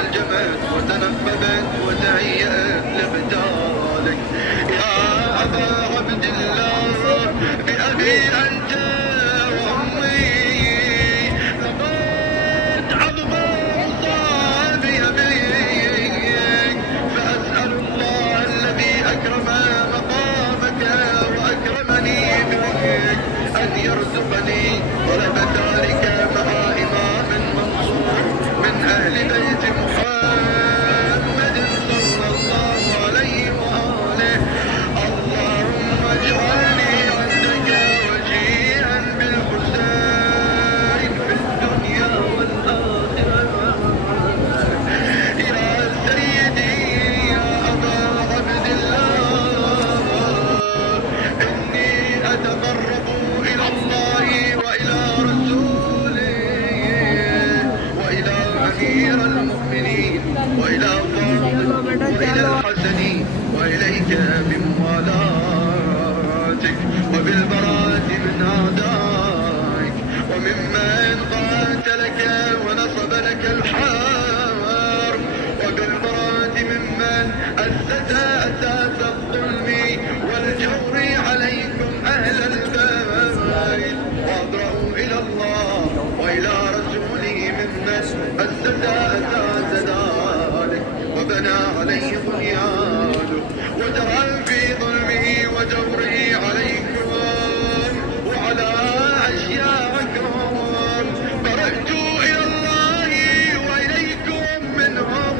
ألجمت وتنقبت وتهيأت لقتالك يا أبا عبد الله بأبي أنت وأمي لقد عظم أصابي بك فأسأل الله الذي أكرم مقامك وأكرمني بك أن يرزقني طلب ذلك مع إمام منصور من أهل بيت محمد صلى الله عليه وآله. اللهم اجعلني عندك وجيها بالحسين في الدنيا والآخرة يا سيدي يا أبا عبد الله. إني أتقرب إلى الله وإلى رسوله وإلى أمير المؤمنين وإلى فاطمة وإلى الحسن وإليك بموالاتك وبالبراءة من أعدائك وممن قاتلك ونصب لك الحرب وبالبراءة ممن أسس أساس الظلم والجور عليكم أهل البيت. وأبرأوا إلى الله وإلى رسوله ممن أسس أساس ذلك وبنى عليه بنيانه وجرى في ظلمه وجوره عليكم وعلى أشياعكم. برأت إلى الله وإليكم منهم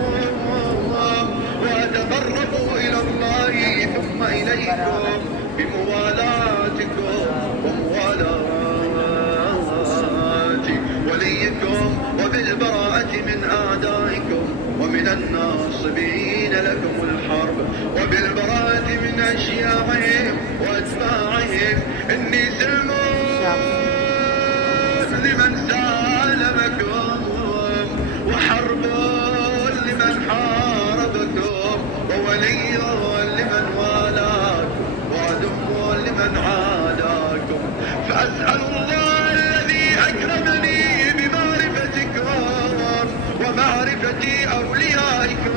وأتقرب إلى الله ثم إليكم بموالاتكم وموالاة وليكم وبالبراءة من أعدائكم ومن الناصبين لكم الحرب وبالبراءة من أشياعهم وأتباعهم. إني سلم لمن سالمكم وحرب لمن حاربكم وولي لمن والاكم وعدو لمن عاداكم. فأسأل الله الذي أكرمني بمعرفتكم ومعرفة أوليائكم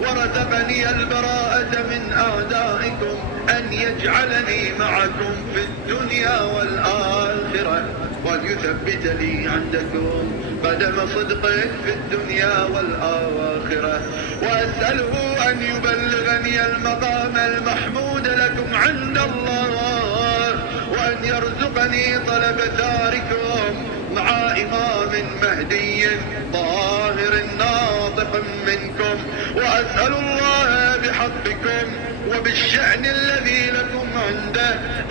ورزقني البراءة من أعدائكم أن يجعلني معكم في الدنيا والآخرة وأن يثبت لي عندكم قدم صدقك في الدنيا والآخرة. وأسأله أن يبلغني المقام المحمود لكم عند الله وأن يرزقني طلب ثاركم مع إمام مهدي طاهر ناطق منكم. وأسأل الله بحقكم وبالشأن الذي لكم عنده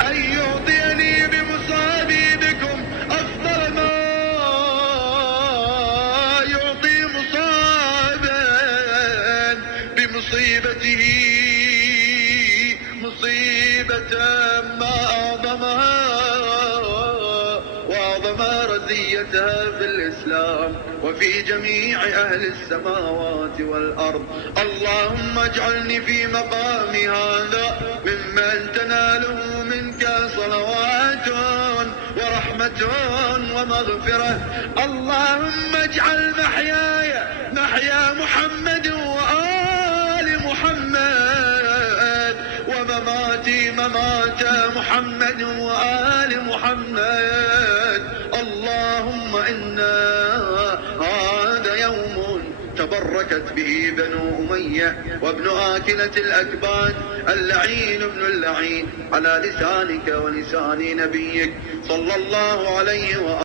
أن يعطيني بمصابي بكم أفضل ما يعطي مصابا بمصيبته مصيبة ما أعظمها وأعظم رزيتها في الإسلام وفي جميع أهل السماوات والأرض. اللهم اجعلني في مقامي هذا ممن تناله منك صلوات ورحمة ومغفرة. اللهم اجعل محياي محيا محمد وآل محمد ومماتي ممات محمد وآل محمد. اللهم إنا هذا يوم تبركت به بنو أمية وابن آكلة الأكباد اللعين ابن اللعين على لسانك ولسان نبيك صلى الله عليه وآله